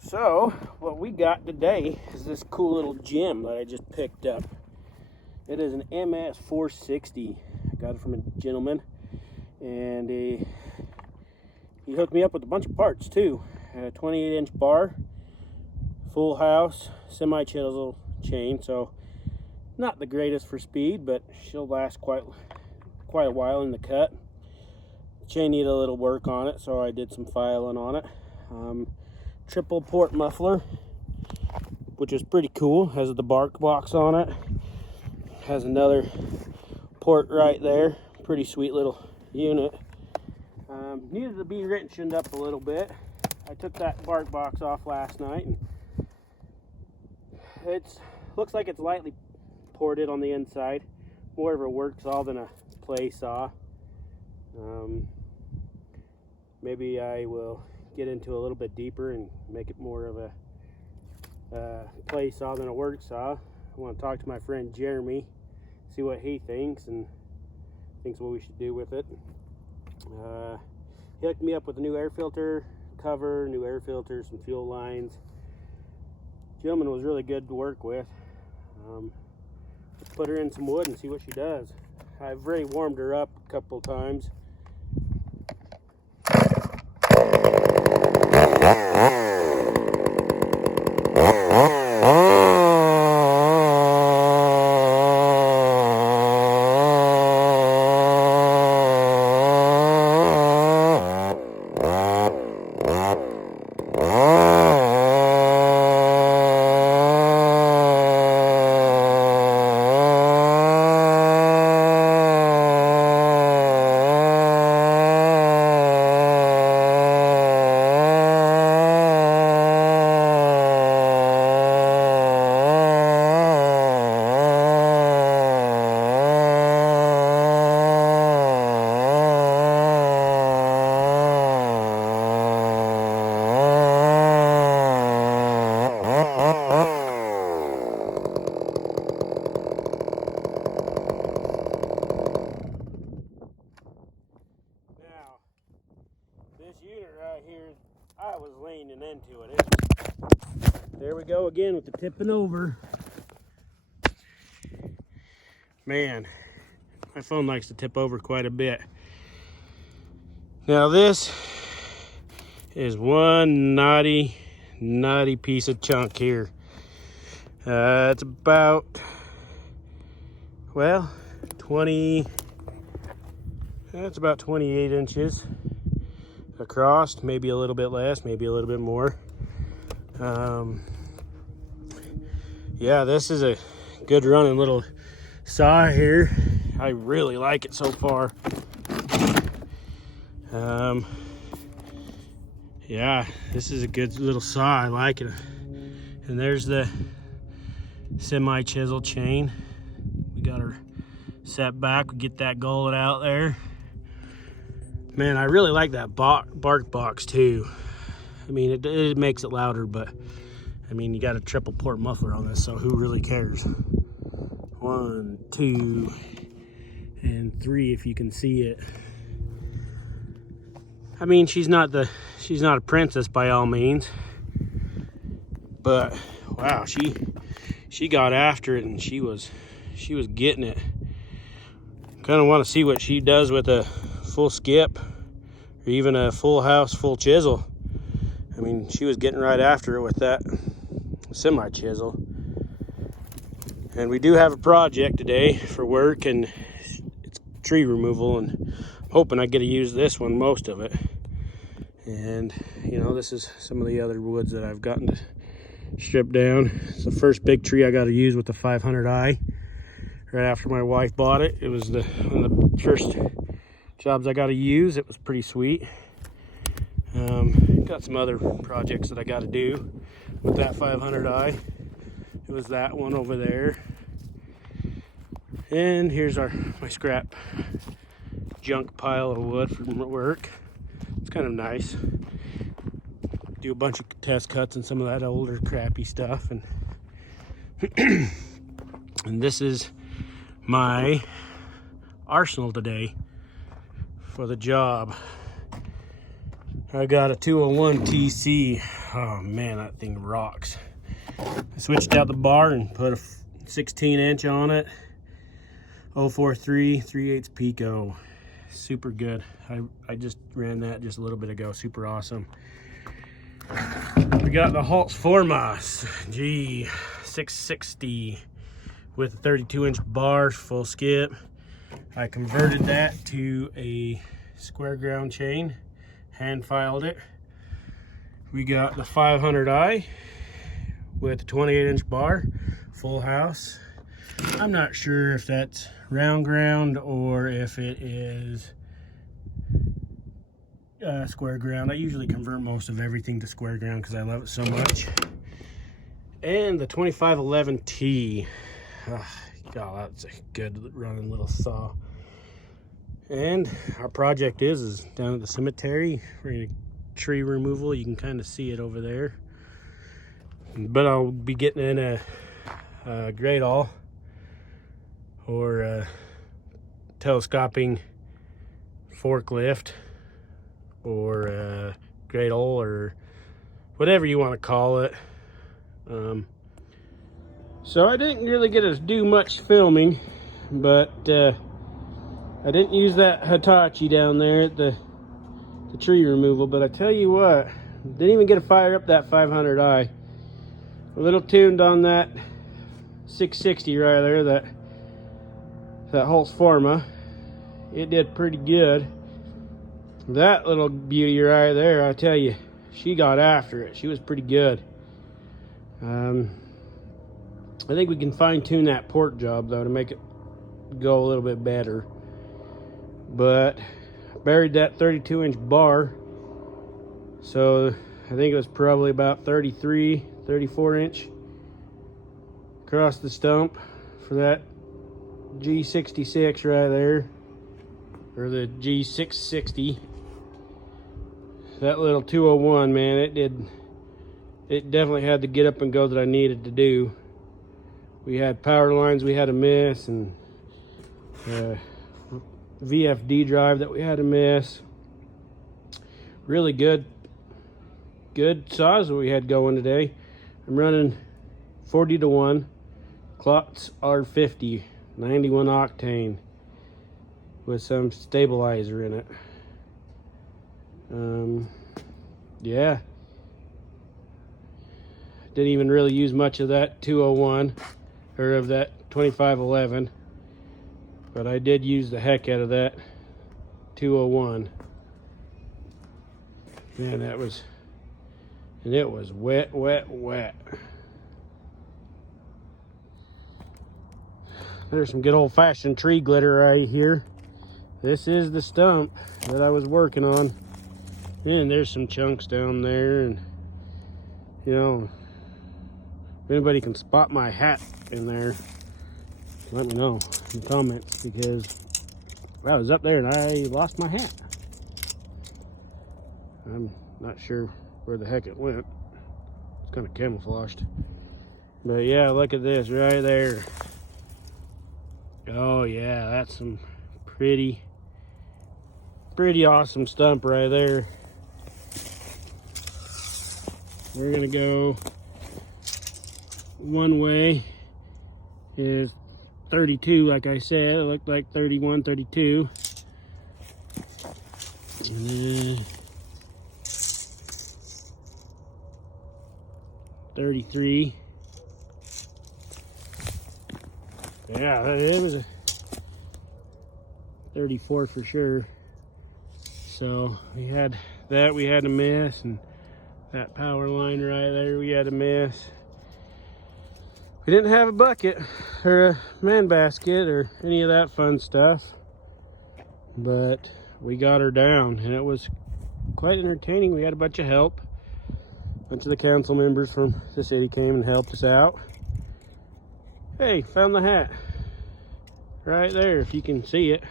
So, what we got today is this cool little gem that I just picked up. It is an MS 460. I got it from a gentleman, and he hooked me up with a bunch of parts too. A 28-inch bar, full house, semi-chisel chain, so not the greatest for speed, but she'll last quite a while in the cut. The chain needed a little work on it, so I did some filing on it. Triple port muffler, which is pretty cool. Has the bark box on it. Has another port right there. Pretty sweet little unit. Needed to be wrenched up a little bit. I took that bark box off last night, and looks like it's lightly ported on the inside. More of a work saw than a play saw. Maybe I will get into a little bit deeper and make it more of a play saw than a work saw. I want to talk to my friend Jeremy, see what he thinks and thinks what we should do with it. He hooked me up with a new air filter cover, new air filter, some fuel lines. Gentleman was really good to work with. Let's put her in some wood and see what she does. I've already warmed her up a couple times. This unit right here, I was leaning into it. There we go again with the tipping over. Man, my phone likes to tip over quite a bit. Now this is one naughty piece of chunk here. It's about, well, that's about 28 inches across, maybe a little bit less, maybe a little bit more. Yeah, this is a good running little saw here. I really like it so far. Yeah, this is a good little saw. I like it. And there's the semi-chisel chain. We got her set back. We get that gullet out there. Man, I really like that bark box too. I mean, it makes it louder, but I mean, you got a triple port muffler on this, so who really cares? 1, 2, and 3 if you can see it. I mean, she's not a princess by all means, but wow, she got after it and she was getting it. Kind of want to see what she does with a full skip or even a full house, full chisel. I mean, she was getting right after it with that semi-chisel. And we do have a project today for work, and it's tree removal, and I'm hoping I get to use this one, most of it. And you know, this is some of the other woods that I've gotten to strip down. It's the first big tree I got to use with the 500i right after my wife bought it. It was one of the first jobs I got to use. It was pretty sweet. Got some other projects that I got to do with that 500i. It was that one over there. And here's my scrap junk pile of wood from work. It's kind of nice. Do a bunch of test cuts and some of that older crappy stuff, and and this is my arsenal today for the job. I got a 201 TC. Oh man, that thing rocks. I switched out the bar and put a 16-inch on it. 043 3/8 Pico. Super good. I just ran that just a little bit ago. Super awesome. We got the Halts Formas G660 with a 32-inch bar, full skip. I converted that to a square ground chain, hand filed it. We got the 500i with a 28-inch bar, full house. I'm not sure if that's round ground or if it is square ground. I usually convert most of everything to square ground because I love it so much. And the 2511T. God, that's a good running little saw. And our project is down at the cemetery. We're gonna tree removal. You can kind of see it over there. But I'll be getting in a great awl or a telescoping forklift or a great awl or whatever you want to call it. So I didn't really get to do much filming, but I didn't use that Hitachi down there at the tree removal. But I tell you what, didn't even get to fire up that 500i. A little tuned on that 660 right there, that Halts Forma. It did pretty good. That little beauty right there, I tell you, she got after it. She was pretty good. I think we can fine tune that port job though to make it go a little bit better. But I buried that 32-inch bar, so I think it was probably about 33, 34-inch across the stump for that G66 right there, or the G660. That little 201, man, it definitely had the get up and go that I needed to do. We had power lines we had to miss, and VFD drive that we had to miss. Really good saws that we had going today. I'm running 40-to-1 Klotz R50 91 octane with some stabilizer in it. Yeah, didn't even really use much of that 201 or of that 2511, but I did use the heck out of that 201. Man, it was wet. There's some good old-fashioned tree glitter right here. This is the stump that I was working on. And there's some chunks down there, and you know, if anybody can spot my hat in there, let me know in the comments, because I was up there and I lost my hat. I'm not sure where the heck it went. It's kind of camouflaged. But yeah, look at this right there. Oh yeah, that's some pretty awesome stump right there. We're gonna go one way is 32, like I said. It looked like 31, 32. And then 33. Yeah, it was a 34 for sure. So we had that we had to miss, and that power line right there we had to miss. We didn't have a bucket or a man basket or any of that fun stuff, but we got her down, and it was quite entertaining. We had a bunch of help. A bunch of the council members from the city came and helped us out. Hey, found the hat right there, if you can see it.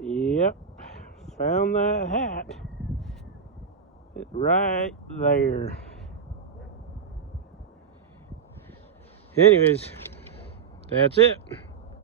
Yep, found that hat right there. Anyways, that's it.